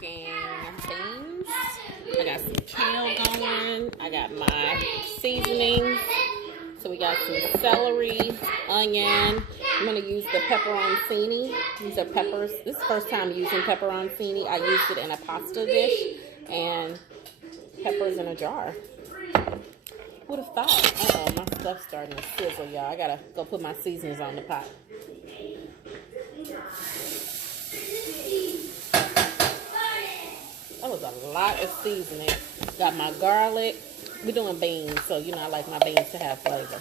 cooking beans. I got some kale going. I got my seasonings. So we got some celery, onion. I'm going to use the pepperoncini. These are peppers. This is the first time using pepperoncini. I used it in a pasta dish. And peppers in a jar. Who'd have thought? Uh-oh, my stuff's starting to sizzle, y'all. I got to go put my seasonings on the pot. That was a lot of seasoning. Got my garlic. We're doing beans, so you know I like my beans to have flavor.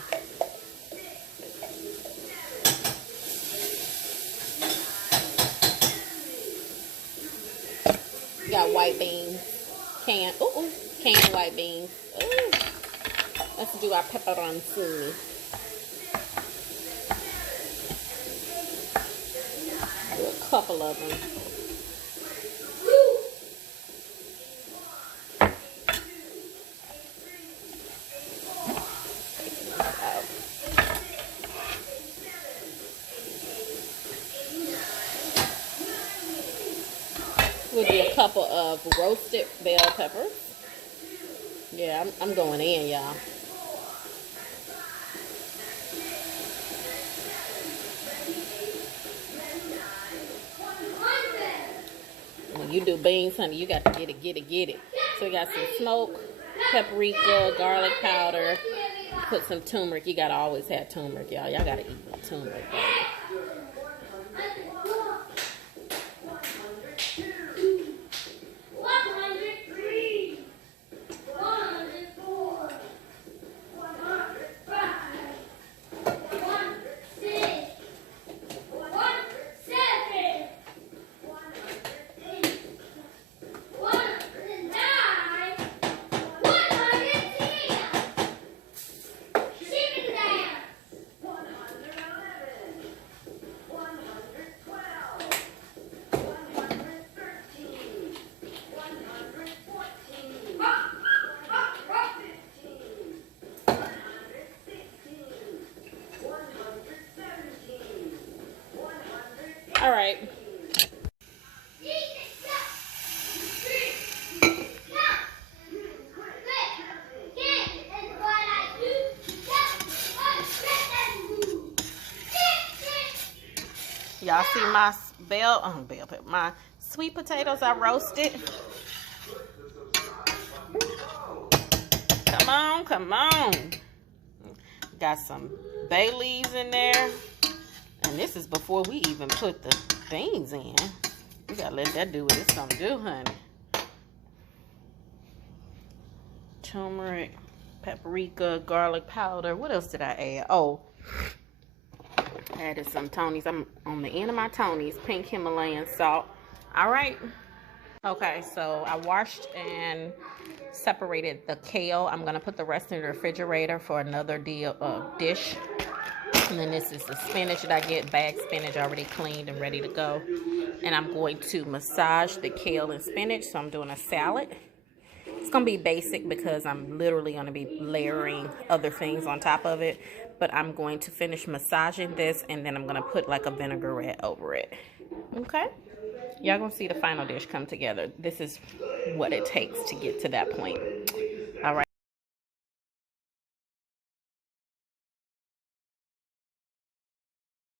Got white beans. Canned white beans. Ooh. Let's do our pepperoncini. Do a couple of them. We'll do a couple of roasted bell peppers. Yeah, I'm going in, y'all. When you do beans, honey, you got to get it. So we got some smoked paprika, garlic powder. Put some turmeric. You got to always have turmeric, y'all. Y'all got to eat turmeric. All right. Y'all see my my sweet potatoes I roasted. Come on. Got some bay leaves in there. And this is before we even put the beans in. We gotta let that do what it's gonna do, honey. Turmeric, paprika, garlic powder. What else did I add? Oh, I added some Tony's. I'm on the end of my Tony's pink Himalayan salt. All right. Okay, so I washed and separated the kale. I'm gonna put the rest in the refrigerator for another dish. And then this is the spinach that I get, bagged spinach already cleaned and ready to go. And I'm going to massage the kale and spinach, so I'm doing a salad. It's going to be basic because I'm literally going to be layering other things on top of it. But I'm going to finish massaging this, and then I'm going to put like a vinaigrette over it. Okay? Y'all going to see the final dish come together. This is what it takes to get to that point.